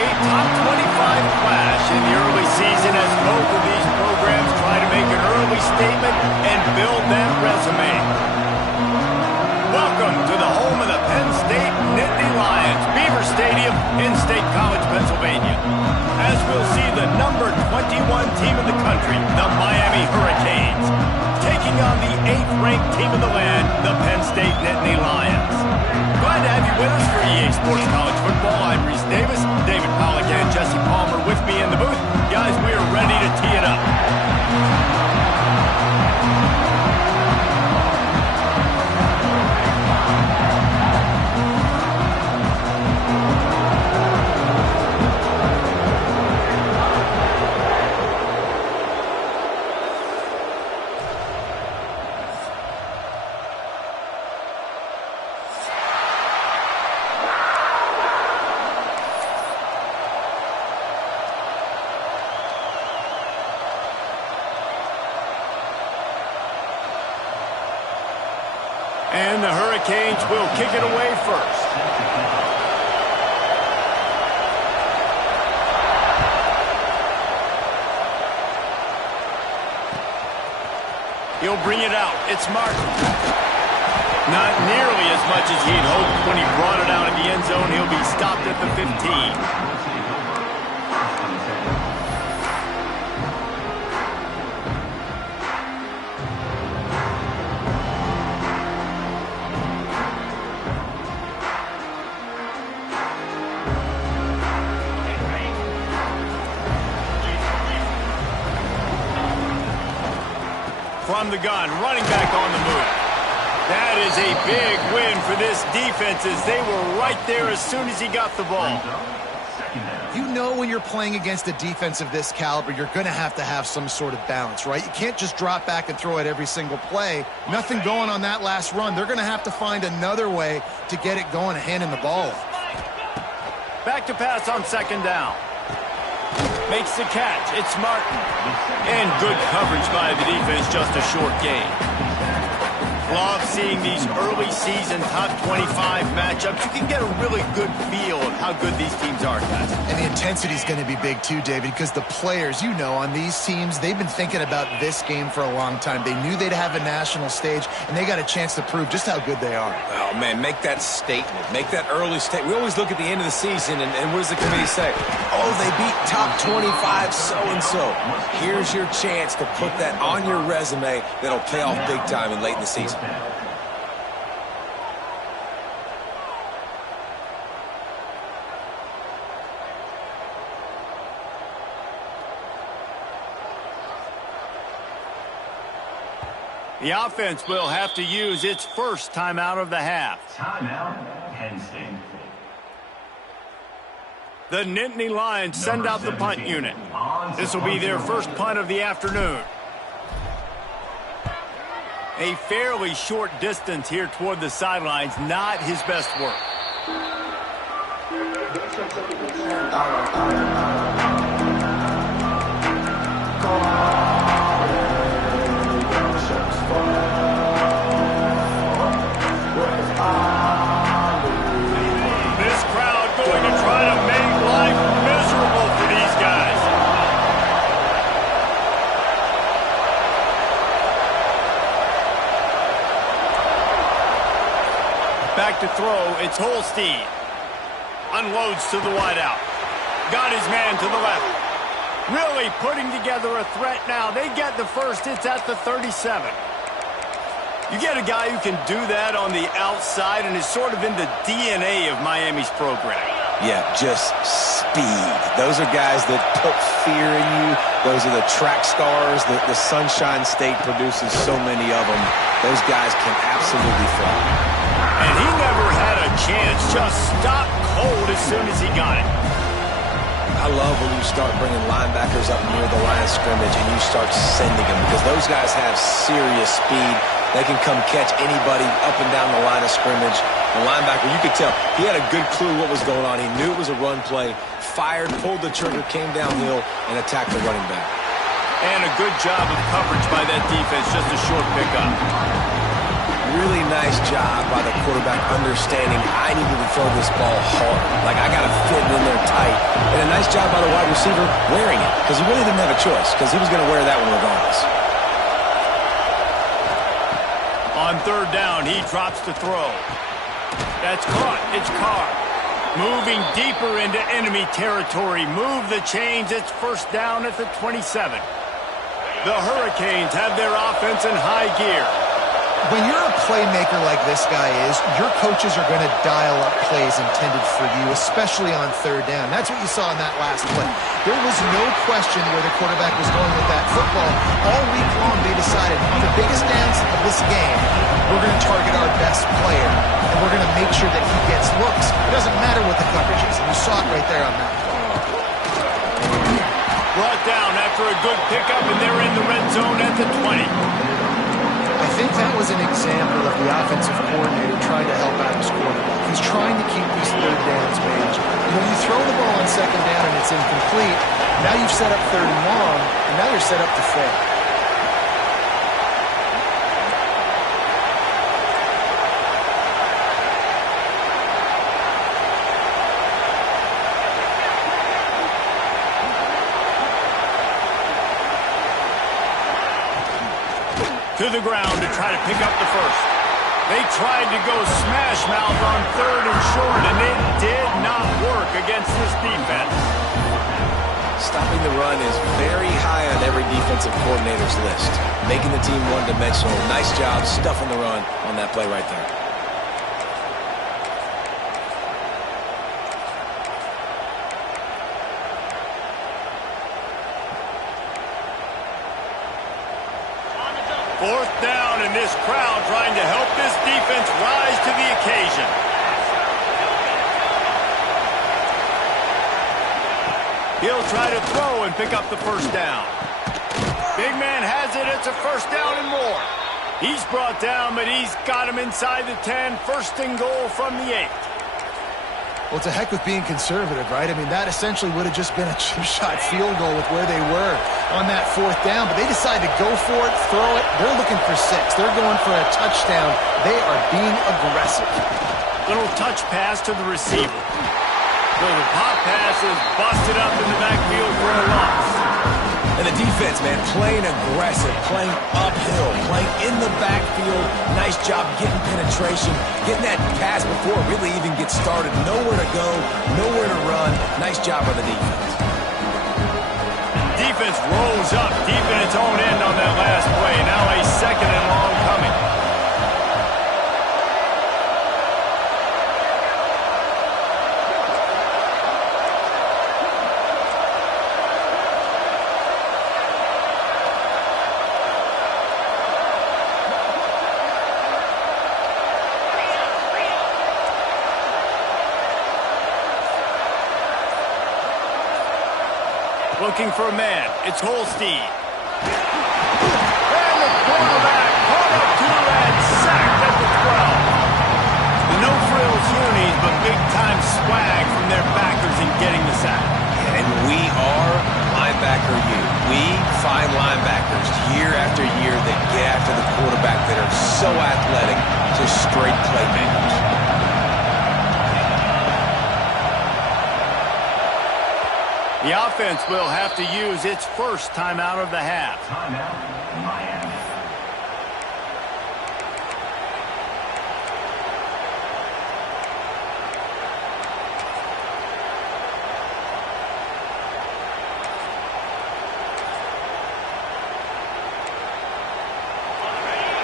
A top 25 clash in the early season as both of these programs try to make an early statement and build that resume. Welcome to the home of the Penn State Nittany Lions, Beaver Stadium in State College, Pennsylvania. As we'll see the number 21 team in the country, the Miami Hurricanes, taking on the 8th-ranked team in the land, the Penn State Nittany Lions. Glad to have you with us for EA Sports College Football. I'm Reese Davis, David Pollack and Jesse Palmer with me in the booth. Guys, we are ready to tee it up. And the Hurricanes will kick it away first. He'll bring it out. It's Martin. Not nearly as much as he'd hoped when he brought it out in the end zone. He'll be stopped at the 15. From the gun, running back on the move. That is a big win for this defense as they were right there as soon as he got the ball. You know when you're playing against a defense of this caliber, you're going to have some sort of balance, right? You can't just drop back and throw it every single play. Nothing going on that last run. They're going to have to find another way to get it going and handing the ball. Back to pass on second down. Makes the catch. It's Martin. And good coverage by the defense, just a short gain. Love seeing these early season top 25 matchups. You can get a really good feel of how good these teams are, guys. And the intensity is going to be big too, David, because the players, you know, on these teams, they've been thinking about this game for a long time. They knew they'd have a national stage, and they got a chance to prove just how good they are. Oh, man, make that statement. Make that early statement. We always look at the end of the season, and what does the committee say? Oh, they beat top 25 so-and-so. Here's your chance to put that on your resume that'll pay off big time and late in the season. The offense will have to use its first timeout of the half. Timeout, Penn State. The Nittany Lions send out the punt unit. This will be their first punt of the afternoon. A fairly short distance here toward the sidelines, not his best work. This crowd going to try to make life miserable for these guys. Back to throw, it's Holstein. Unloads to the wideout. Got his man to the left. Really putting together a threat now. They get the first. It's at the 37. You get a guy who can do that on the outside and is sort of in the DNA of Miami's program. Yeah, just speed. Those are guys that put fear in you. Those are the track stars. The Sunshine State produces so many of them. Those guys can absolutely fly. And he never had a chance. Just stopped cold as soon as he got it. I love when you start bringing linebackers up near the line of scrimmage and you start sending them because those guys have serious speed. They can come catch anybody up and down the line of scrimmage. The linebacker, you could tell, he had a good clue what was going on. He knew it was a run play, fired, pulled the trigger, came downhill, and attacked the running back. And a good job of coverage by that defense, just a short pickup. Really nice job by the quarterback understanding I needed to throw this ball hard. Like, I got to fit it in there tight. And a nice job by the wide receiver wearing it, because he really didn't have a choice, because he was going to wear that one regardless. On third down, he drops to throw. That's caught. It's Carr. Moving deeper into enemy territory. Move the chains. It's first down at the 27. The Hurricanes have their offense in high gear. When you're a playmaker like this guy is, your coaches are going to dial up plays intended for you, especially on third down. That's what you saw in that last play. There was no question where the quarterback was going with that football. All week long, they decided on the biggest downs of this game, we're going to target our best player, and we're going to make sure that he gets looks. It doesn't matter what the coverage is, and you saw it right there on that play. Brought down after a good pickup, and they're in the red zone at the 20. I think that was an example of the offensive coordinator trying to help out his quarterback. He's trying to keep these third downs managed. You know, you throw the ball on second down and it's incomplete. Now you've set up third and long, and now you're set up to fail. To the ground to try to pick up the first. They tried to go smash mouth on third and short, and it did not work against this defense. Stopping the run is very high on every defensive coordinator's list. Making the team one-dimensional. Nice job stuffing the run on that play right there. Fourth down, and this crowd trying to help this defense rise to the occasion. He'll try to throw and pick up the first down. Big man has it. It's a first down and more. He's brought down, but he's got him inside the 10. First and goal from the 8. Well, it's a heck with being conservative, right? I mean, that essentially would have just been a chip shot field goal with where they were on that fourth down. But they decided to go for it, throw it. They're looking for 6. They're going for a touchdown. They are being aggressive. Little touch pass to the receiver. So the pop pass is busted up in the backfield for a loss. And the defense, man, playing aggressive, playing uphill, playing in the backfield. Nice job getting penetration, getting that pass before it really even gets started. Nowhere to go, nowhere to run. Nice job by the defense. Defense rolls up deep in its own end on that last play. Now a second and long coming. Looking for a man. It's Holstein. And the quarterback caught up to and sacked at the 12. The no-frills unis, but big-time swag from their backers in getting the sack. And we are linebacker U. We find linebackers year after year that get after the quarterback that are so athletic, just straight playmakers. The offense will have to use its first timeout of the half. Timeout, Miami.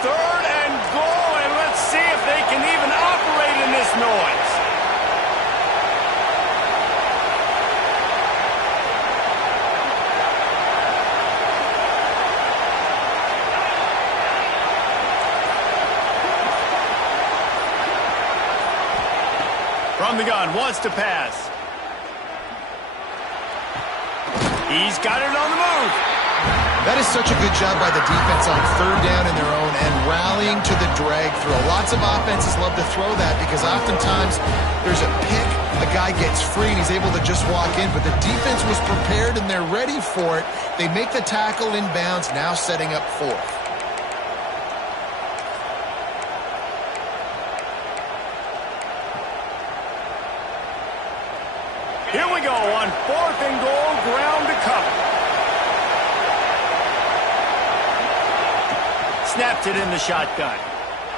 Third and goal, and let's see if they can even operate in this noise. From the gun, wants to pass. He's got it on the move. That is such a good job by the defense on third down in their own and rallying to the drag throw. Lots of offenses love to throw that because oftentimes there's a pick, a guy gets free and he's able to just walk in, but the defense was prepared and they're ready for it. They make the tackle inbounds, now setting up fourth. Here we go on 4th and goal, ground to cover. Snaps it in the shotgun.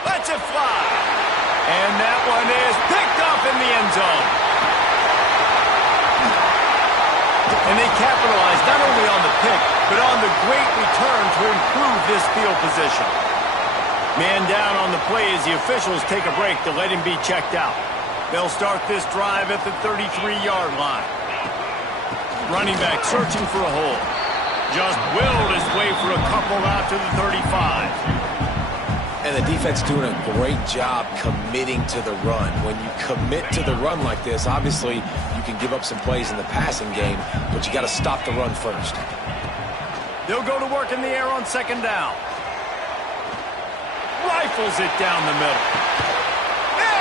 Lets it fly. And that one is picked up in the end zone. And they capitalize not only on the pick, but on the great return to improve this field position. Man down on the play as the officials take a break to let him be checked out. They'll start this drive at the 33-yard line. Running back searching for a hole. Just willed his way for a couple out to the 35. And the defense doing a great job committing to the run. When you commit to the run like this, obviously you can give up some plays in the passing game, but you got to stop the run first. They'll go to work in the air on 2nd down. Rifles it down the middle.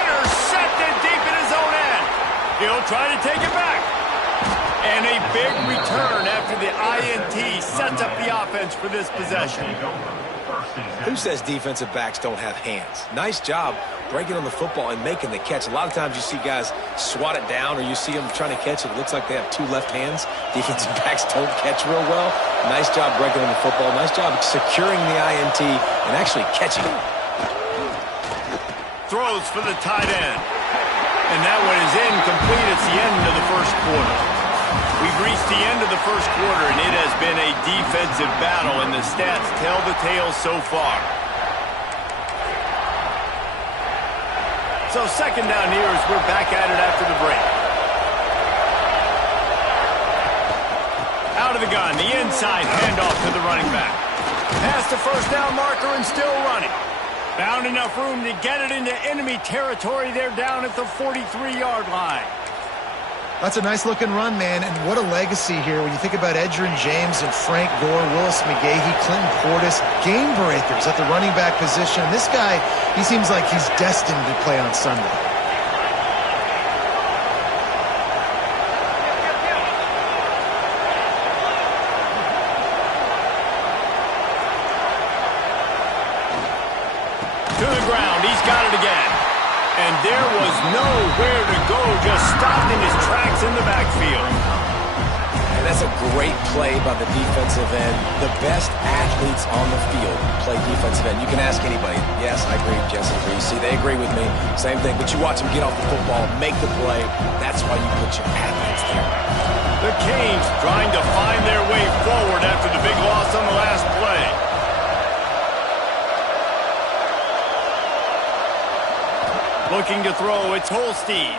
Intercepted deep in his own end. He'll try to take it back. And a big return after the INT sets up the offense for this possession. Who says defensive backs don't have hands? Nice job breaking on the football and making the catch. A lot of times you see guys swat it down or you see them trying to catch it. It looks like they have 2 left hands. Defensive backs don't catch real well. Nice job breaking on the football. Nice job securing the INT and actually catching it. Throws for the tight end. And that one is incomplete. It's the end of the first quarter. We've reached the end of the first quarter, and it has been a defensive battle, and the stats tell the tale so far. So 2nd down here as we're back at it after the break. Out of the gun, the inside handoff to the running back. Past the first down marker and still running. Found enough room to get it into enemy territory. They're down at the 43-yard line. That's a nice-looking run, man, and what a legacy here when you think about Edgerrin James and Frank Gore, Willis McGahee, Clinton Portis, game breakers at the running back position. This guy, he seems like he's destined to play on Sunday. To the ground, he's got it again. And there was nowhere to go, just stopped in his tracks in the backfield. And that's a great play by the defensive end. The best athletes on the field play defensive end. You can ask anybody. Yes, I agree. Jesse agrees. See, they agree with me. Same thing. But you watch them get off the football, make the play. That's why you put your athletes there. The Canes trying to find their way forward after the big loss on the last play. Looking to throw, it's Holstein.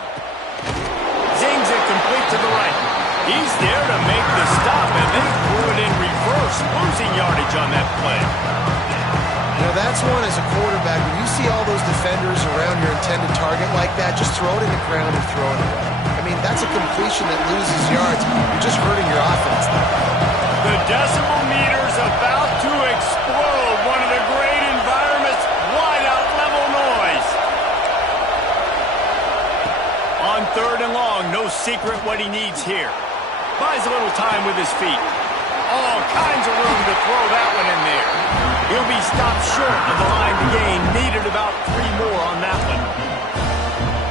Zings it complete to the right. He's there to make the stop, and they threw it in reverse, losing yardage on that play. Now that's one as a quarterback. When you see all those defenders around your intended target like that, just throw it in the ground and throw it away. I mean, that's a completion that loses yards. You're just hurting your offense there. The decibel meter's about to explode. One of the great environments, wide out level noise. On 3rd and long, no secret what he needs here. Buys a little time with his feet. All kinds of room to throw that one in there. He'll be stopped short of the line to gain. Needed about 3 more on that one.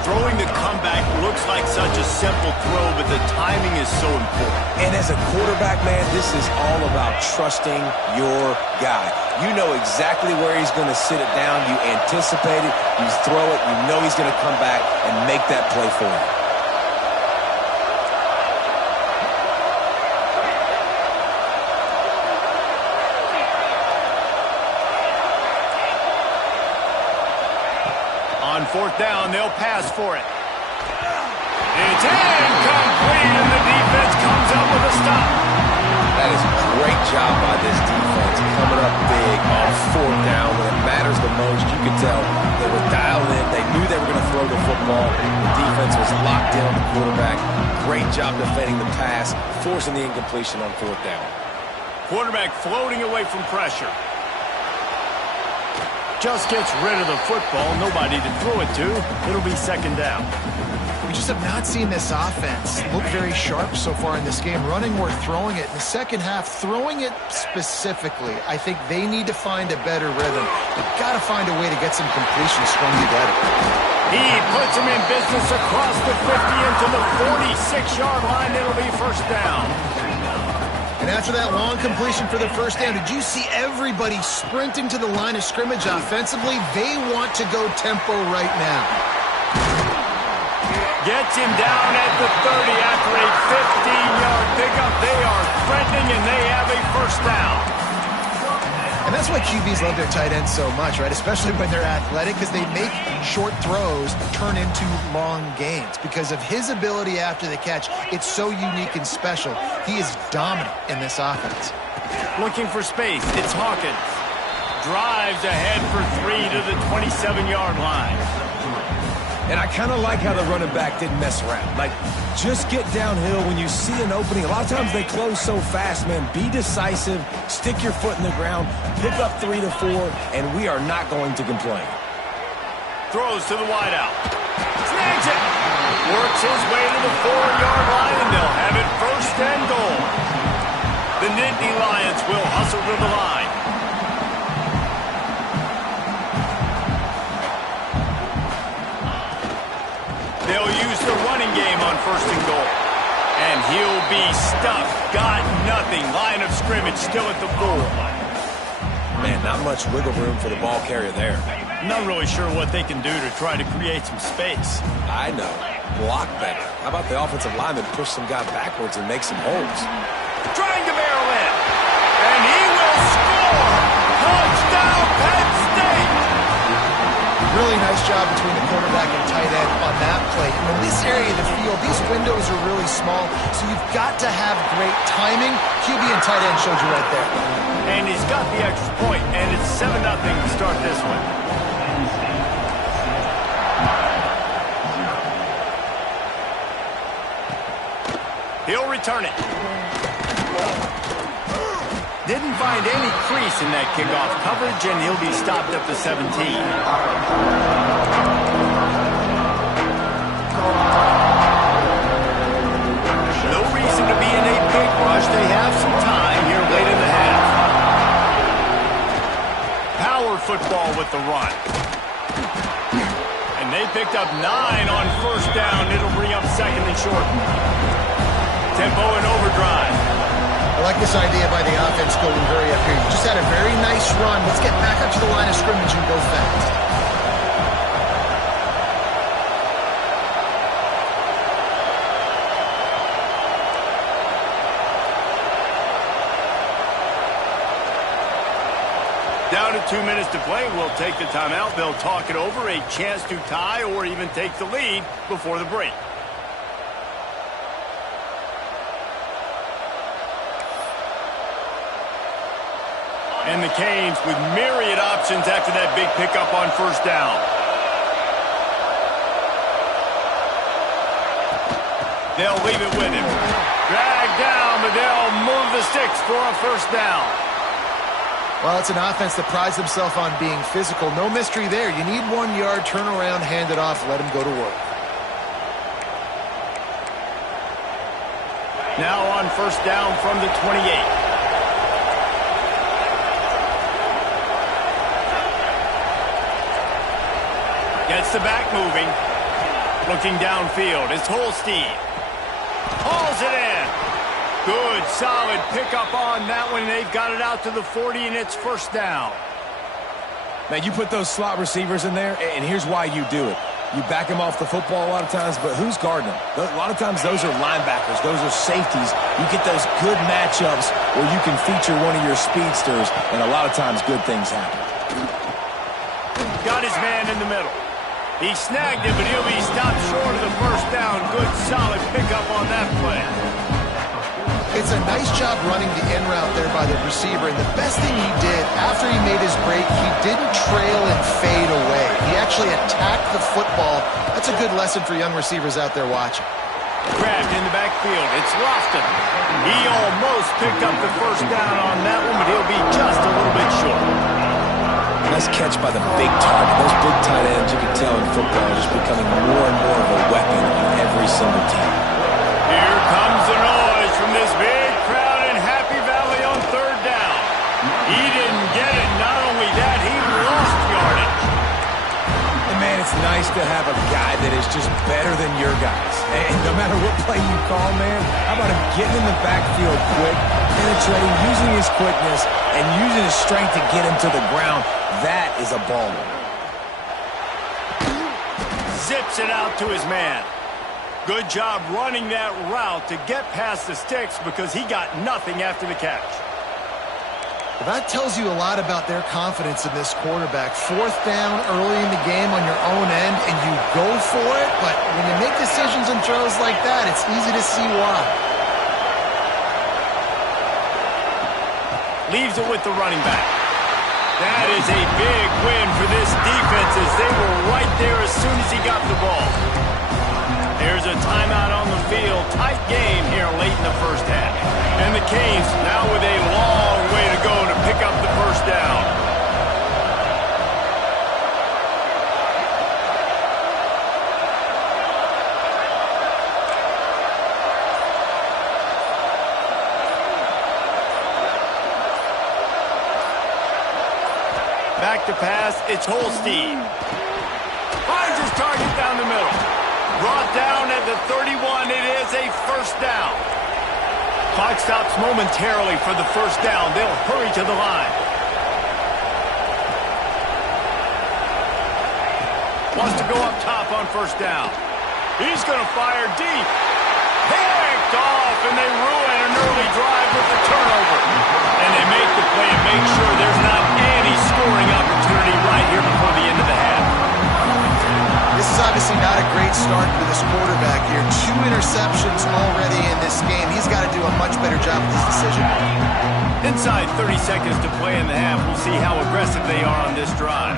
Throwing the comeback looks like such a simple throw, but the timing is so important. And as a quarterback, man, this is all about trusting your guy. You know exactly where he's going to sit it down. You anticipate it. You throw it. You know he's going to come back and make that play for you. On 4th down, they'll pass for it. It's incomplete, and the defense comes up with a stop. That is a great job by this defense, coming up big on 4th down when it matters the most. You could tell they were dialed in. They knew they were going to throw the football. The defense was locked in on the quarterback. Great job defending the pass, forcing the incompletion on 4th down. Quarterback floating away from pressure. Just gets rid of the football. Nobody to throw it to. It'll be 2nd down. We just have not seen this offense look very sharp so far in this game, running or throwing it. In the second half, throwing it specifically, I think they need to find a better rhythm. They've got to find a way to get some completions strung together. He puts him in business across the 50 into the 46-yard line. It'll be first down. And after that long completion for the first down, did you see everybody sprinting to the line of scrimmage offensively? They want to go tempo right now. Gets him down at the 30 after a 15-yard pickup. They are threatening, and they have a first down. And that's why QBs love their tight ends so much, right? Especially when they're athletic, because they make short throws turn into long gains. Because of his ability after the catch, it's so unique and special. He is dominant in this offense. Looking for space, it's Hawkins. Drives ahead for 3 to the 27-yard line. And I kind of like how the running back didn't mess around. Like, just get downhill when you see an opening. A lot of times they close so fast, man. Be decisive, stick your foot in the ground, pick up 3 to 4, and we are not going to complain. Throws to the wideout. Snags it. Works his way to the 4-yard line, and they'll have it first and goal. The Nittany Lions will hustle to the line. They'll use the running game on first and goal. And he'll be stuck. Got nothing. Line of scrimmage still at the 4. Man, not much wiggle room for the ball carrier there. Not really sure what they can do to try to create some space. I know. Block better. How about the offensive lineman push some guy backwards and make some holes? Trying to barrel in. And he will score. Touchdown, Penn State. Really nice job between the quarterback and tight end on that play. And in this area of the field, these windows are really small, so you've got to have great timing. QB and tight end showed you right there. And he's got the extra point, and it's 7-0 to start this one. He'll return it. Didn't find any crease in that kickoff coverage, and he'll be stopped at the 17. No reason to be in a big rush. They have some time here late in the half. Power football with the run. And they picked up 9 on first down. It'll bring up second and short. Tempo and overdrive. I like this idea by the offense going hurry up here. You just had a very nice run. Let's get back up to the line of scrimmage and go fast. Down to 2 minutes to play. We'll take the timeout. They'll talk it over. A chance to tie or even take the lead before the break. And the Canes with myriad options after that big pickup on first down. They'll leave it with him. Drag down, but they'll move the sticks for a first down. Well, it's an offense that prides themselves on being physical. No mystery there. You need 1 yard, turn around, hand it off, let them go to work. Now on first down from the 28. Gets the back moving. Looking downfield. It's Holstein. Hauls it in. Good, solid pickup on that one. They've got it out to the 40, and it's first down. Man, you put those slot receivers in there, and here's why you do it. You back them off the football a lot of times, but who's guarding them? A lot of times those are linebackers. Those are safeties. You get those good matchups where you can feature one of your speedsters, and a lot of times good things happen. Got his man in the middle. He snagged it, but he'll be stopped short of the first down. Good, solid pickup on that play. It's a nice job running the in route there by the receiver, and the best thing he did after he made his break, he didn't trail and fade away. He actually attacked the football. That's a good lesson for young receivers out there watching. Grabbed in the backfield. It's Lofton. He almost picked up the first down on that one, but he'll be just a little bit short. Nice catch by the big target. Those big tight ends, you can tell in football, are just becoming more and more of a weapon on every single team. Here comes the noise from this big crowd in Happy Valley on third down. He didn't get it. Not only that, he lost yardage. And man, it's nice to have a your guys. And no matter what play you call, man, how about him getting in the backfield quick, penetrating, using his quickness, and using his strength to get him to the ground? That is a baller. Zips it out to his man. Good job running that route to get past the sticks because he got nothing after the catch. Well, that tells you a lot about their confidence in this quarterback. 4th down early in the game on your own end, and you go for it, but when you make decisions and throws like that, it's easy to see why. Leaves it with the running back. That is a big win for this defense as they were right there as soon as he got the ball. There's a timeout on the field. Tight game here late in the first half. And the Canes now with a long way to go to pick up the first down. Back to pass, it's Holstein. Finds his target down the middle. Brought down at the 31, it is a first down. Clock stops momentarily for the first down. They'll hurry to the line. Wants to go up top on first down. He's going to fire deep. Picked off, and they ruin an early drive with the turnover. And they make the play and make sure there's not any scoring opportunity right here before the end of the half. This is obviously not a great start for this quarterback here. 2 interceptions already in this game. He's got to do a much better job with this decision. Inside 30 seconds to play in the half. We'll see how aggressive they are on this drive.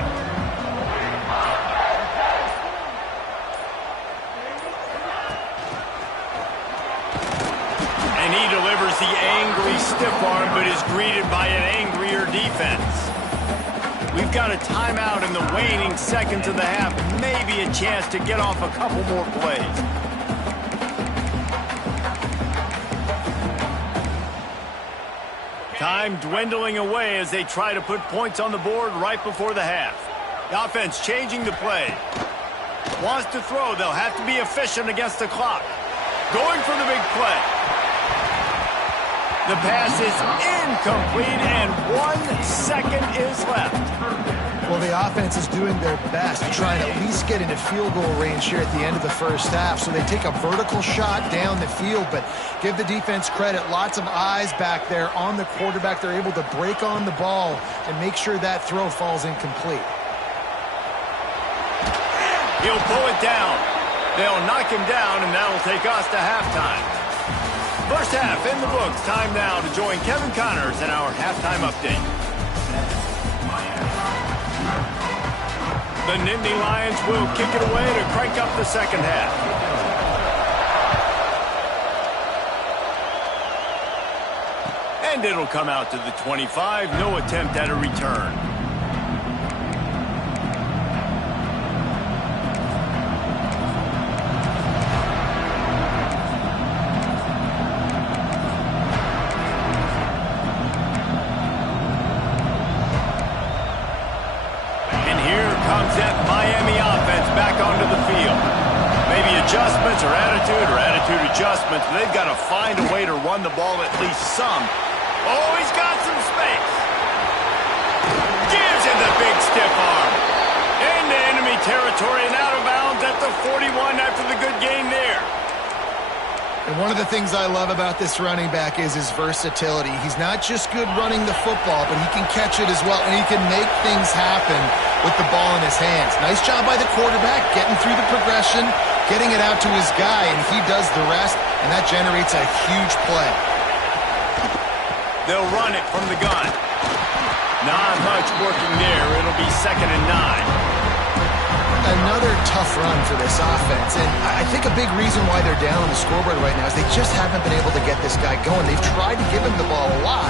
And he delivers the angry stiff arm, but is greeted by an angrier defense. We've got a timeout in the waning seconds of the half. Maybe a chance to get off a couple more plays. Time dwindling away as they try to put points on the board right before the half. The offense changing the play. Wants to throw. They'll have to be efficient against the clock. Going for the big play. The pass is incomplete, and 1 second is left. Well, the offense is doing their best to try and at least get into field goal range here at the end of the first half. So they take a vertical shot down the field, but give the defense credit. Lots of eyes back there on the quarterback. They're able to break on the ball and make sure that throw falls incomplete. He'll pull it down. They'll knock him down, and that'll take us to halftime. First half in the books. Time now to join Kevin Connors in our halftime update. The Nittany Lions will kick it away to crank up the second half. And it'll come out to the 25. No attempt at a return. That Miami offense back onto the field. Maybe adjustments or attitude adjustments. They've got to find a way to run the ball at least some. Oh, he's got some space. Gives him the big stiff arm. Into enemy territory and out of bounds at the 41 after the good gain there. And one of the things I love about this running back is his versatility. He's not just good running the football, but he can catch it as well, and he can make things happen with the ball in his hands. Nice job by the quarterback, getting through the progression, getting it out to his guy, and he does the rest, and that generates a huge play. They'll run it from the gun. Not much working there. It'll be 2nd and 9. Another tough run for this offense, and I think a big reason why they're down on the scoreboard right now is they just haven't been able to get this guy going. They've tried to give him the ball a lot.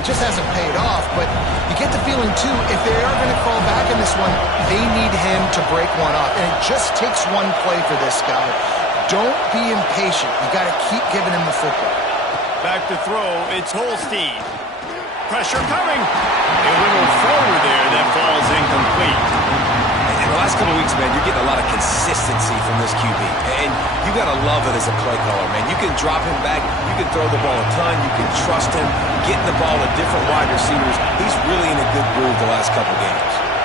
It just hasn't paid off, but you get the feeling, too, if they are going to crawl back in this one, they need him to break one off, and it just takes one play for this guy. Don't be impatient. You got to keep giving him the football. Back to throw, it's Holstein. Pressure coming. A little forward there that falls incomplete. And The last couple weeks, man, you're getting a lot of consistency from this QB. And you got to love it as a play caller, man. You can drop him back. You can throw the ball a ton. You can trust him. Getting the ball to different wide receivers. He's really in a good groove the last couple games.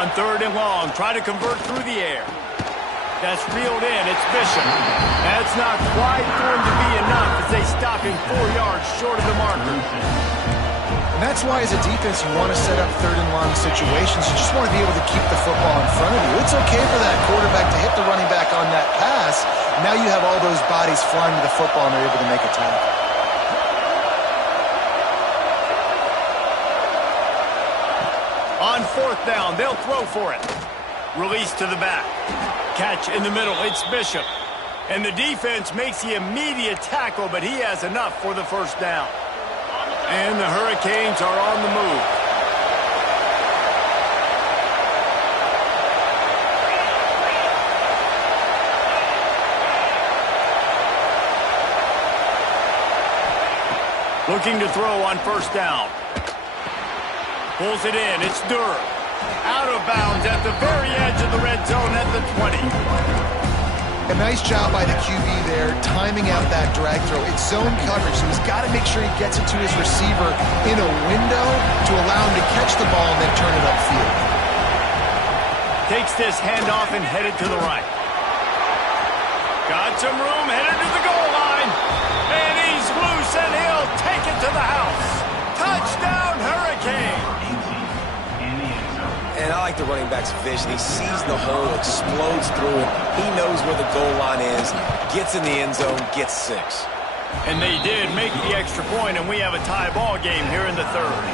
On 3rd and long, try to convert through the air. That's reeled in. It's Bishop. That's not quite going to be enough as they stop him 4 yards short of the marker. And that's why, as a defense, you want to set up 3rd and long situations. You just want to be able to keep the football in front of you. It's okay for that quarterback to hit the running back on that pass. Now you have all those bodies flying to the football, and they're able to make a tackle. On 4th down, they'll throw for it. Release to the back. Catch in the middle. It's Bishop. And the defense makes the immediate tackle, but he has enough for the 1st down. And the Hurricanes are on the move. Looking to throw on 1st down. Pulls it in. It's Durr. Out of bounds at the very edge of the red zone at the 20. A nice job by the QB there, timing out that drag throw. It's zone coverage, so he's got to make sure he gets it to his receiver in a window to allow him to catch the ball and then turn it upfield. Takes this handoff and headed to the right. Got some room, headed to the goal line. And he's loose, and he'll take it to the house. Touchdown, Hurricane! And I like the running back's vision. He sees the hole, explodes through it. He knows where the goal line is, gets in the end zone, gets 6. And they did make the extra point, and we have a tie ball game here in the 3rd.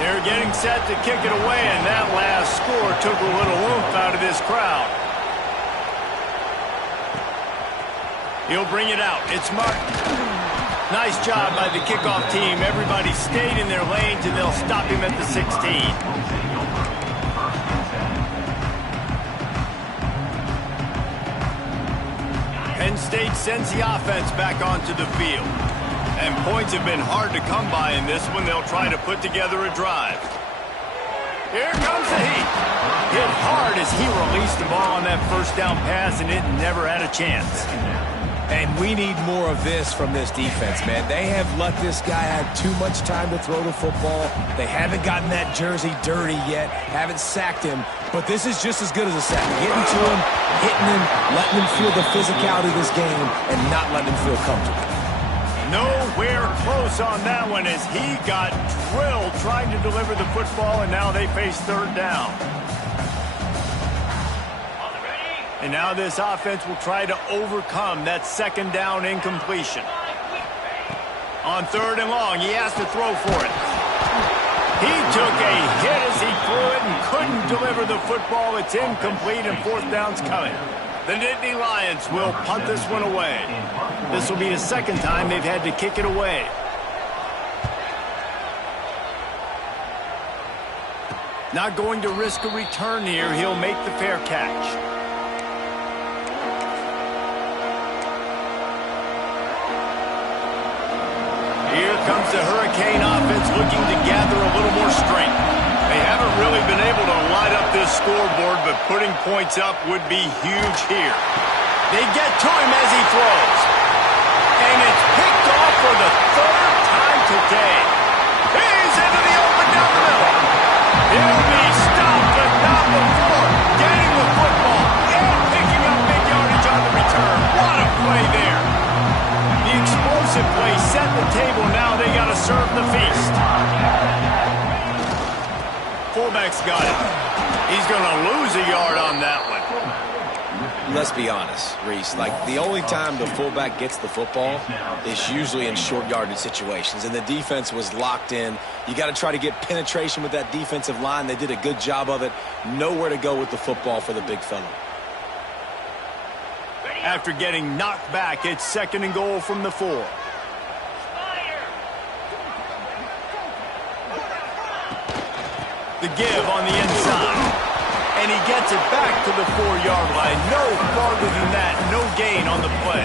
They're getting set to kick it away, and that last score took a little oomph out of this crowd. He'll bring it out. It's Martin. Nice job by the kickoff team. Everybody stayed in their lanes, and they'll stop him at the 16. Penn State sends the offense back onto the field. And points have been hard to come by in this one. They'll try to put together a drive. Here comes the heat. Hit hard as he released the ball on that 1st down pass, and it never had a chance. And we need more of this from this defense, man. They have let this guy have too much time to throw the football. They haven't gotten that jersey dirty yet, haven't sacked him. But this is just as good as a sack. Getting to him, hitting him, letting him feel the physicality of this game, and not letting him feel comfortable. Nowhere close on that one as he got drilled trying to deliver the football, and now they face 3rd down. And now this offense will try to overcome that 2nd down incompletion. On 3rd and long, he has to throw for it. He took a hit as he threw it and couldn't deliver the football. It's incomplete, and 4th down's coming. The Nittany Lions will punt this one away. This will be the 2nd time they've had to kick it away. Not going to risk a return here. He'll make the fair catch. Here comes the Hurricane offense looking to gather a little more strength. They haven't really been able to light up this scoreboard, but putting points up would be huge here. They get to him as he throws. And it's picked off for the 3rd time today. He's into the open down the middle. He'll be stopped, but not before getting the football and picking up big yardage on the return. What a play there. The explosive play set the table. Now they got to serve the feast. Fullback's got it. He's going to lose a yard on that one. Let's be honest, Reese. Like, the only time the fullback gets the football is usually in short yardage situations, and the defense was locked in. You got to try to get penetration with that defensive line. They did a good job of it. Nowhere to go with the football for the big fella. After getting knocked back, it's 2nd and goal from the 4. The give on the inside. And he gets it back to the 4-yard line. No farther than that. No gain on the play.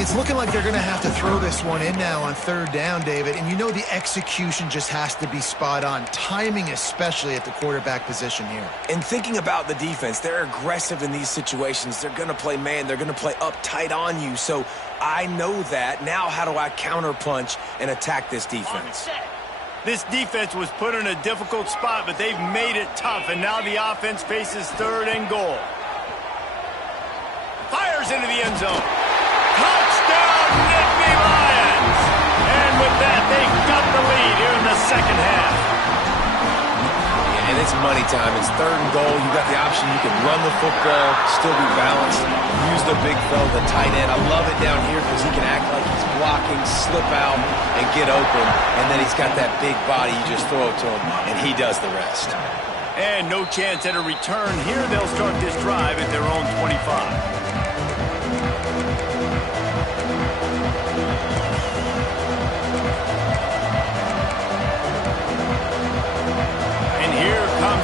It's looking like they're going to have to throw this one in now on third down, David. And you know the execution just has to be spot on. Timing especially at the quarterback position here. And thinking about the defense, they're aggressive in these situations. They're going to play man. They're going to play up tight on you. So I know that. Now how do I counterpunch and attack this defense? This defense was put in a difficult spot, but they've made it tough. And now the offense faces third and goal. Fires into the end zone. Touchdown, Nittany Lions! And with that, they've got the lead here in the second half. Yeah, and it's money time. It's third and goal. You got the option. You can run the football, still be balanced, use the big fella, the tight end. I love it down here because he can act like he's blocking, slip out, and get open. And then he's got that big body. You just throw it to him, and he does the rest. And no chance at a return here. They'll start this drive at their own 25.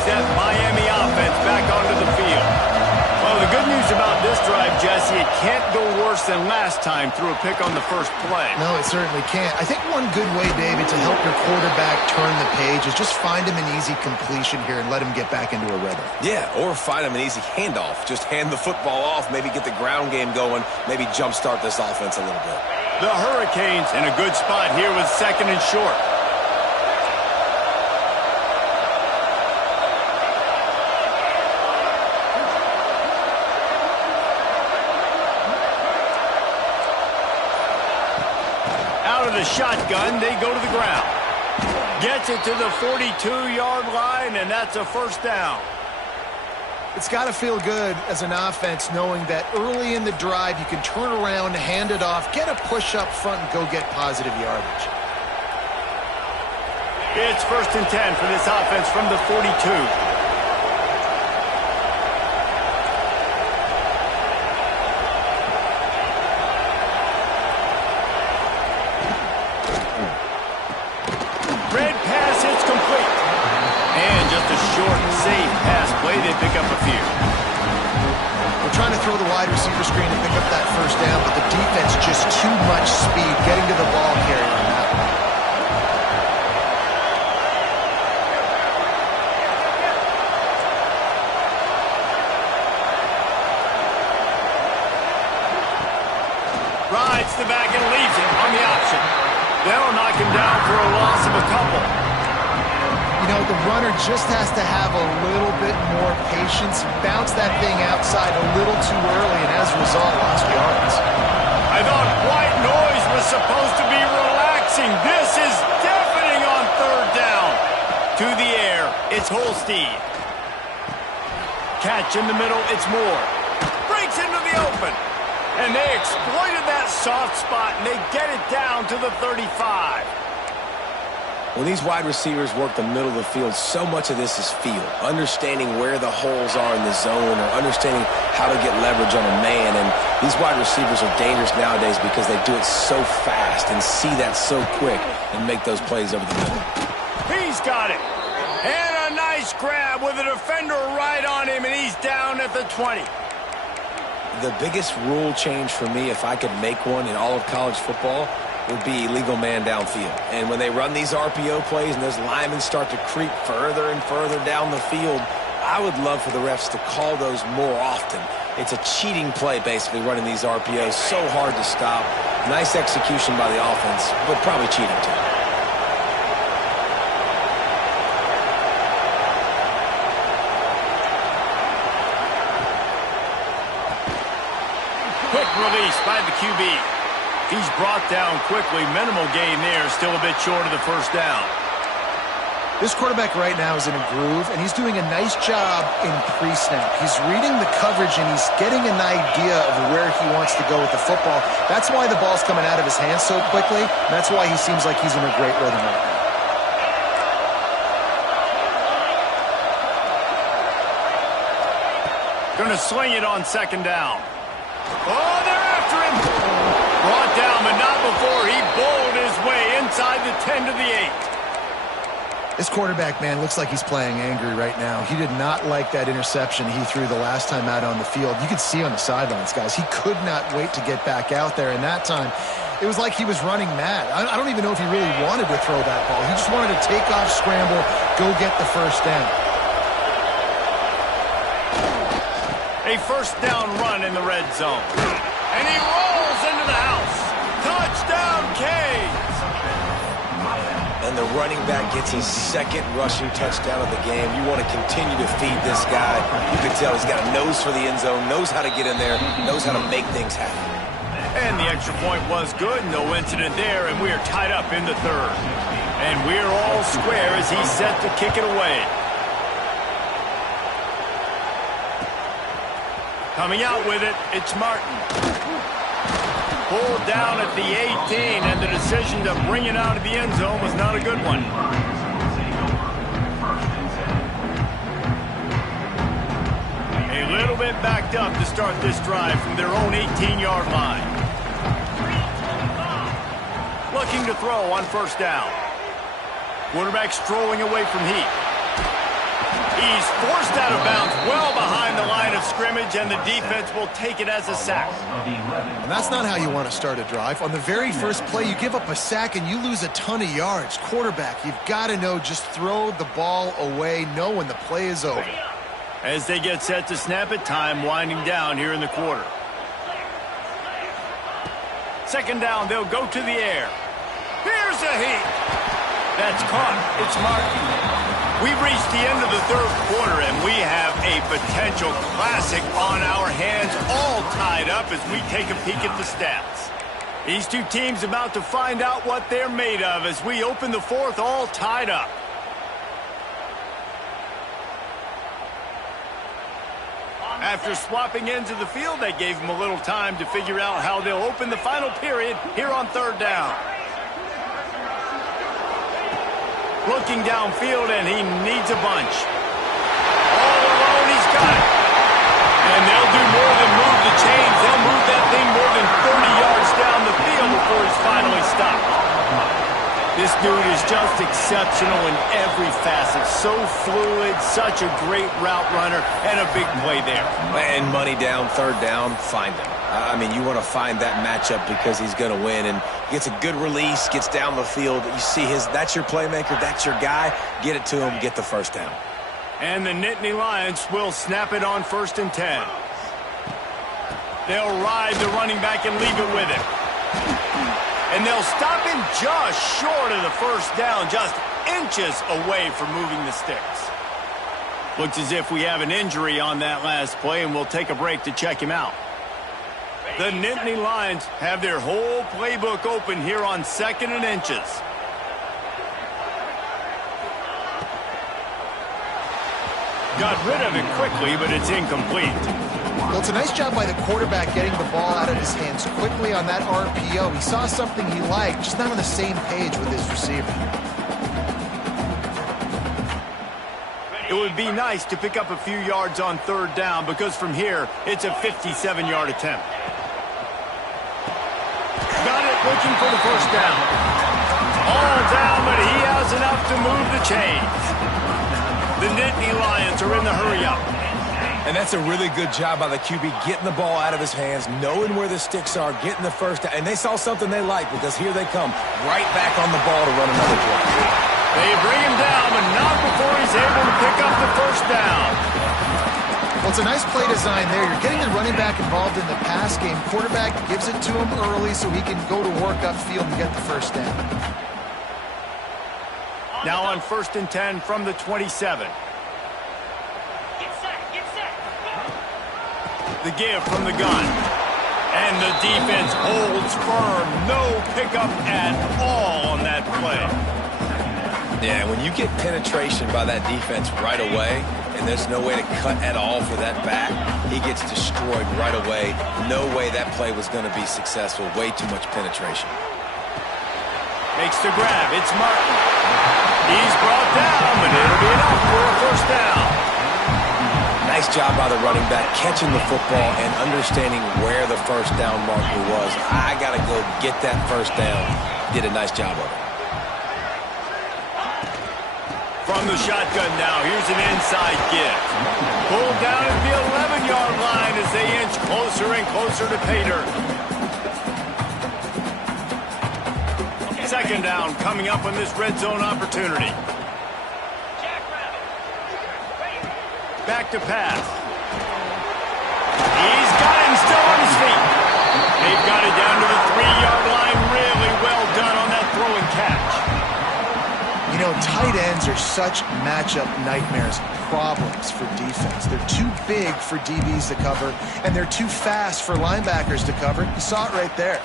That Miami offense back onto the field. Well, the good news about this drive, Jesse, it can't go worse than last time through a pick on the first play. No, it certainly can't. I think one good way, David, to help your quarterback turn the page is just find him an easy completion here and let him get back into a rhythm. Yeah, or find him an easy handoff. Just hand the football off, maybe get the ground game going, maybe jumpstart this offense a little bit. The Hurricanes in a good spot here with second and short. The shotgun, they go to the ground. Gets it to the 42-yard line, and that's a first down. It's got to feel good as an offense knowing that early in the drive you can turn around, hand it off, get a push up front, and go get positive yardage. It's 1st and 10 for this offense from the 42. They pick up a few. We're trying to throw the wide receiver screen to pick up that first down, but the defense just too much speed getting to the ball carrier on that one. Rides the back and leaves it on the option. They'll knock him down for a loss of a couple. You know, the runner just has to have a little bit more patience, bounce that thing outside a little too early, and as a result, lost yards. I thought white noise was supposed to be relaxing. This is deafening on third down. To the air, it's Holstein. Catch in the middle, it's Moore. Breaks into the open. And they exploited that soft spot, and they get it down to the 35. When these wide receivers work the middle of the field, so much of this is feel. Understanding where the holes are in the zone or understanding how to get leverage on a man. And these wide receivers are dangerous nowadays because they do it so fast and see that so quick and make those plays over the middle. He's got it. And a nice grab with a defender right on him, and he's down at the 20. The biggest rule change for me, if I could make one in all of college football, would be illegal man downfield. And when they run these RPO plays and those linemen start to creep further and further down the field, I would love for the refs to call those more often. It's a cheating play, basically, running these RPOs. So hard to stop. Nice execution by the offense, but probably cheating too. Quick release by the QB. He's brought down quickly. Minimal gain there. Still a bit short of the first down. This quarterback right now is in a groove, and he's doing a nice job in pre-snap. He's reading the coverage, and he's getting an idea of where he wants to go with the football. That's why the ball's coming out of his hands so quickly, and that's why he seems like he's in a great rhythm right now. Going to sling it on second down. Oh, they're after him. Brought down, but not before he bowled his way inside the 10 to the 8. This quarterback, man, looks like he's playing angry right now. He did not like that interception he threw the last time out on the field. You could see on the sidelines, guys, he could not wait to get back out there. And that time, it was like he was running mad. I don't even know if he really wanted to throw that ball. He just wanted to take off, scramble, go get the first down. A first down run in the red zone. And he rolls into the house. Touchdown, Canes! And the running back gets his second rushing touchdown of the game. You want to continue to feed this guy. You can tell he's got a nose for the end zone, knows how to get in there, knows how to make things happen. And the extra point was good. No incident there, and we are tied up in the third. And we're all square as he's set to kick it away. Coming out with it, it's Martin. Pulled down at the 18, and the decision to bring it out of the end zone was not a good one. A little bit backed up to start this drive from their own 18-yard line. Looking to throw on first down. Quarterback strolling away from heat. He's forced out of bounds well behind the line of scrimmage, and the defense will take it as a sack. And that's not how you want to start a drive. On the very first play, you give up a sack and you lose a ton of yards. Quarterback, you've got to know, just throw the ball away, know when the play is over. As they get set to snap it, time winding down here in the quarter. Second down, they'll go to the air. Here's a heat. That's caught. It's Martin. We've reached the end of the third quarter, and we have a potential classic on our hands, all tied up as we take a peek at the stats. These two teams about to find out what they're made of as we open the fourth, all tied up. After swapping ends of the field, they gave them a little time to figure out how they'll open the final period here on third down. Looking downfield, and he needs a bunch. All alone, he's got it. And they'll do more than move the chains. They'll move that thing more than 30 yards down the field before he's finally stopped. This dude is just exceptional in every facet. So fluid, such a great route runner, and a big play there. And money down, third down, find him. I mean, you want to find that matchup because he's going to win, and gets a good release, gets down the field. You see that's your playmaker, that's your guy. Get it to him, get the first down. And the Nittany Lions will snap it on 1st and 10. They'll ride the running back and leave it with him. And they'll stop him just short of the first down, just inches away from moving the sticks. Looks as if we have an injury on that last play, and we'll take a break to check him out. The Nittany Lions have their whole playbook open here on 2nd and inches. Got rid of it quickly, but it's incomplete. Well, it's a nice job by the quarterback getting the ball out of his hands quickly on that RPO. He saw something he liked, just not on the same page with his receiver. It would be nice to pick up a few yards on third down, because from here, it's a 57-yard attempt. Got it, looking for the first down. All down, but he has enough to move the chains. The Nittany Lions are in the hurry-up. And that's a really good job by the QB, getting the ball out of his hands, knowing where the sticks are, getting the first down. And they saw something they liked, because here they come, right back on the ball to run another play. They bring him down, but not before he's able to pick up the first down. Well, it's a nice play design there. You're getting the running back involved in the pass game. Quarterback gives it to him early so he can go to work upfield and get the first down. Now on 1st and 10 from the 27. The give from the gun. And the defense holds firm. No pickup at all on that play. Yeah, when you get penetration by that defense right away, and there's no way to cut at all for that back, he gets destroyed right away. No way that play was going to be successful. Way too much penetration. Makes the grab. It's Martin. He's brought down, but it'll be enough for a first down. Nice job by the running back, catching the football and understanding where the first down marker was. I got to go get that first down. Did a nice job of it. From the shotgun now, here's an inside give. Pulled down at the 11-yard line as they inch closer and closer to pay dirt. Second down coming up on this red zone opportunity. Back to pass. He's got him still on his feet. They've got it down to the 3-yard line. Really well done on that throw and catch. You know, tight ends are such matchup nightmares, problems for defense. They're too big for DBs to cover, and they're too fast for linebackers to cover. You saw it right there.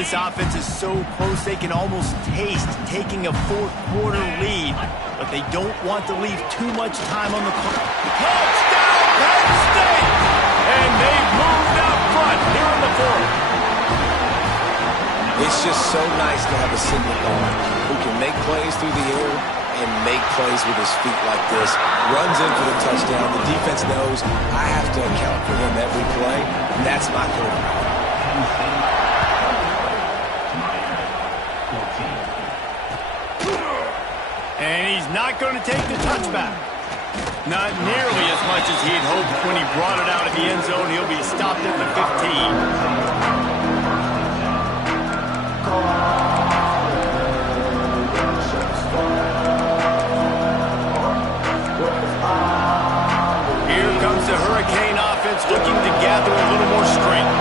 This offense is so close they can almost taste taking a fourth-quarter lead, but they don't want to leave too much time on the clock. Touchdown, Penn State! And they've moved out front here in the fourth. It's just so nice to have a signal guard who can make plays through the air and make plays with his feet like this. Runs in for the touchdown. The defense knows I have to account for him every play. That's my quarterback. And he's not going to take the touchback. Not nearly as much as he'd hoped when he brought it out of the end zone. He'll be stopped at the 15. Here comes the Hurricane offense looking to gather a little more strength.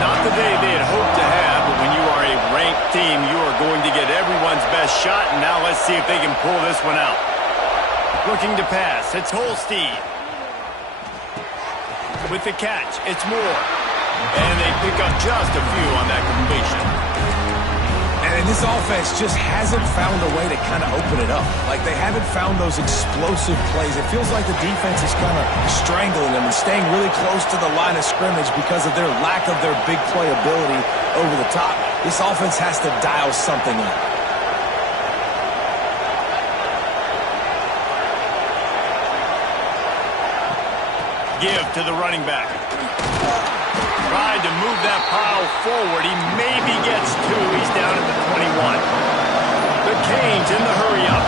Not the day they had hoped to have, but when you are a ranked team, you are going to get everyone's best shot, and now let's see if they can pull this one out. Looking to pass, it's Holstein. With the catch, it's Moore. And they pick up just a few on that completion. And this offense just hasn't found a way to kind of open it up. Like, they haven't found those explosive plays. It feels like the defense is kind of strangling them and staying really close to the line of scrimmage because of their lack of their big play ability over the top. This offense has to dial something up. Give to the running back. Tried to move that pile forward. He maybe gets two. He's down at the 21. The Canes in the hurry-up.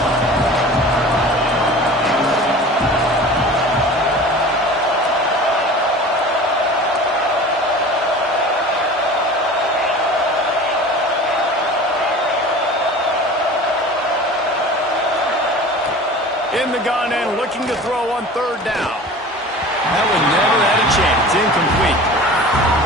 In the gun and looking to throw on third down. That one never had a chance. Incomplete.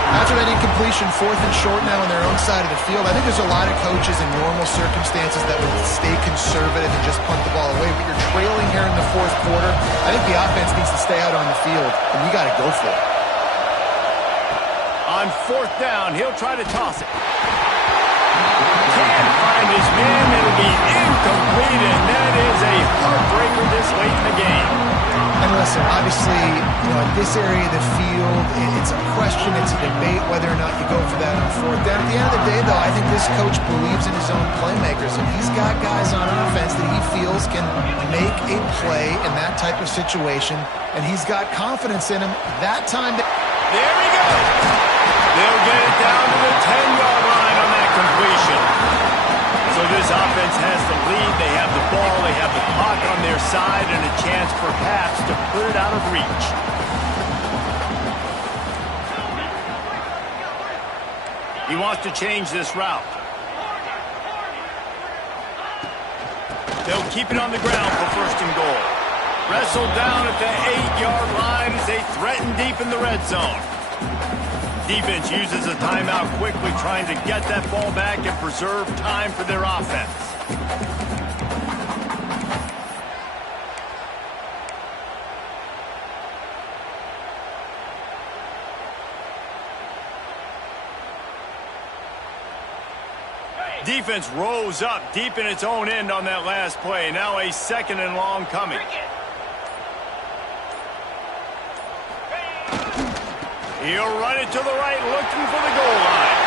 After that incompletion, fourth and short now on their own side of the field, I think there's a lot of coaches in normal circumstances that would stay conservative and just punt the ball away. But you're trailing here in the fourth quarter. I think the offense needs to stay out on the field, and you got to go for it. On fourth down, he'll try to toss it. Can't find his man. It'll be incomplete, and that is a heartbreaker this late in the game. And listen, obviously, you know, at this area of the field, it's a question, it's a debate whether or not you go for that on fourth down. At the end of the day, though, I think this coach believes in his own playmakers, and he's got guys on offense that he feels can make a play in that type of situation, and he's got confidence in him. That time, there he goes. They'll get it down to the 10-yard line on that completion. So this offense has the lead. They have the ball. They have the clock on their side and a chance perhaps to put it out of reach. He wants to change this route. They'll keep it on the ground for first and goal. Wrestled down at the 8-yard line as they threaten deep in the red zone. Defense uses a timeout quickly, trying to get that ball back and preserve time for their offense. Defense rose up deep in its own end on that last play. Now a second and long coming. He'll run it to the right, looking for the goal line.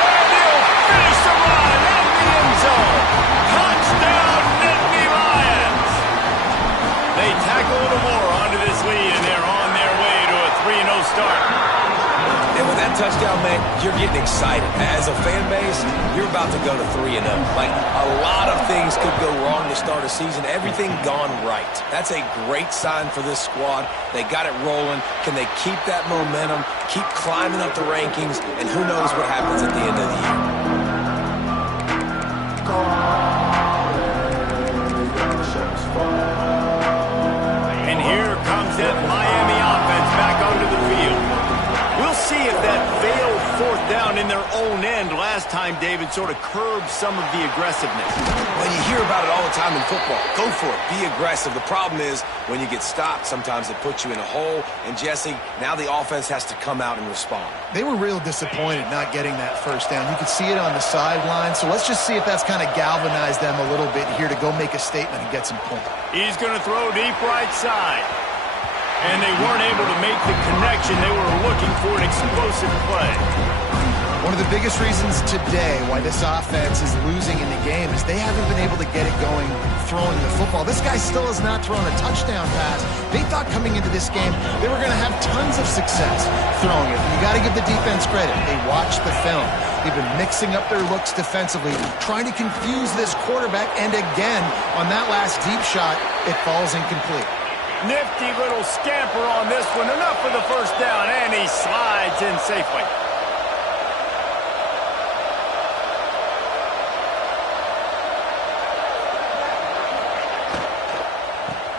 And he'll finish the run in the end zone. Touchdown! a little more onto this lead, and they're on their way to a 3-0 start. And with that touchdown, man, you're getting excited. As a fan base, you're about to go to 3-0. Like, a lot of things could go wrong to start a season. Everything gone right. That's a great sign for this squad. They got it rolling. Can they keep that momentum, keep climbing up the rankings, and who knows what happens at the end of the year. And here comes that Miami offense back onto the field. We'll see if that failed fourth down in their own end last time, David, sort of curbed some of the aggressiveness. Well, you hear about it all the time in football. Go for it. Be aggressive. The problem is when you get stopped, sometimes it puts you in a hole. And, Jesse, now the offense has to come out and respond. They were real disappointed not getting that first down. You could see it on the sideline. So let's just see if that's kind of galvanized them a little bit here to go make a statement and get some points. He's going to throw deep right side. And they weren't able to make the connection. They were looking for an explosive play. One of the biggest reasons today why this offense is losing in the game is they haven't been able to get it going throwing the football. This guy still has not thrown a touchdown pass. They thought coming into this game they were going to have tons of success throwing it. You got to give the defense credit. They watched the film. They've been mixing up their looks defensively, trying to confuse this quarterback. And again, on that last deep shot, it falls incomplete. Nifty little scamper on this one. Enough for the first down, and he slides in safely.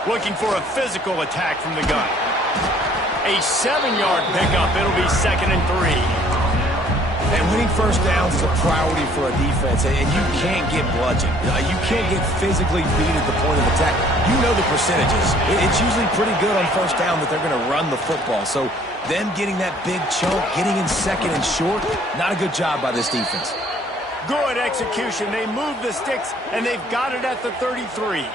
Looking for a physical attack from the gun. A 7-yard pickup. It'll be 2nd and 3. And winning first downs is a priority for a defense, and you can't get bludgeoned. You can't get physically beat at the point of attack. You know the percentages. It's usually pretty good on first down that they're going to run the football. So them getting that big chunk, getting in 2nd and short, not a good job by this defense. Good execution. They move the sticks, and they've got it at the 33.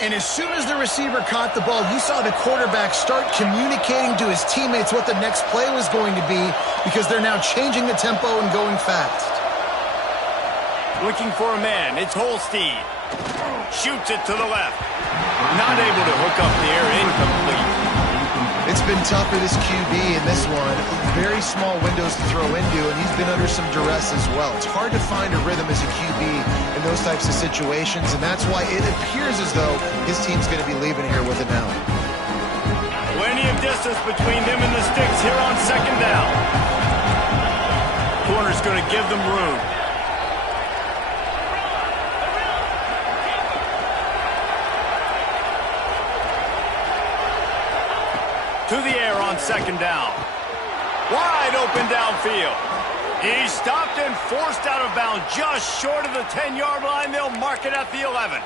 And as soon as the receiver caught the ball, you saw the quarterback start communicating to his teammates what the next play was going to be because they're now changing the tempo and going fast. Looking for a man. It's Holstein. Shoots it to the left. Not able to hook up the air. Incomplete. It's been tough for this QB in this one. Very small windows to throw into, and he's been under some duress as well. It's hard to find a rhythm as a QB in those types of situations, and that's why it appears as though his team's going to be leaving here with an L. Plenty of distance between them and the sticks here on 2nd down. Corner's going to give them room. To the air on 2nd down. Wide open downfield. He's stopped and forced out of bounds just short of the 10-yard line. They'll mark it at the 11.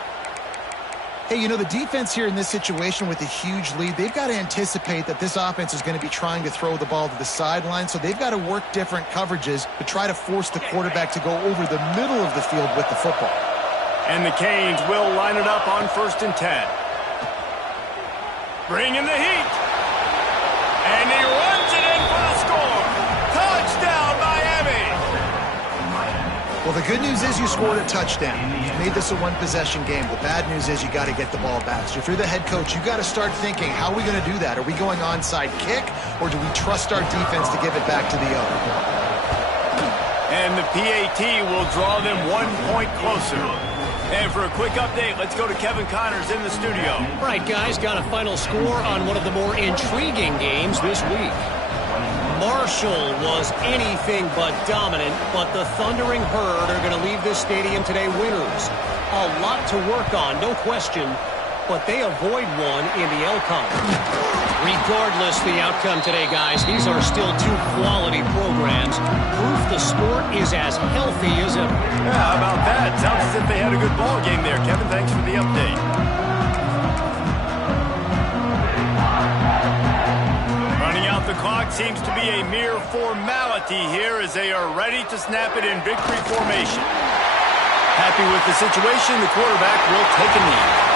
Hey, you know, the defense here in this situation with a huge lead, they've got to anticipate that this offense is going to be trying to throw the ball to the sideline, so they've got to work different coverages to try to force the quarterback to go over the middle of the field with the football. And the Canes will line it up on 1st and 10. Bring in the heat. And he runs it in for the score. Touchdown, Miami. Well, the good news is you scored a touchdown. You've made this a one-possession game. The bad news is you got to get the ball back. So if you're the head coach, you got to start thinking, how are we going to do that? Are we going onside kick, or do we trust our defense to give it back to the other? And the PAT will draw them 1 point closer. And for a quick update, let's go to Kevin Connors in the studio. All right, guys, got a final score on one of the more intriguing games this week. Marshall was anything but dominant, but the Thundering Herd are going to leave this stadium today winners. A lot to work on, no question, but they avoid one in the Elcon. Regardless the outcome today, guys, these are still two quality programs. Proof the sport is as healthy as ever. Yeah, how about that? Sounds as if they had a good ball game there. Kevin, thanks for the update. Running out the clock seems to be a mere formality here as they are ready to snap it in victory formation. Happy with the situation, the quarterback will take a knee.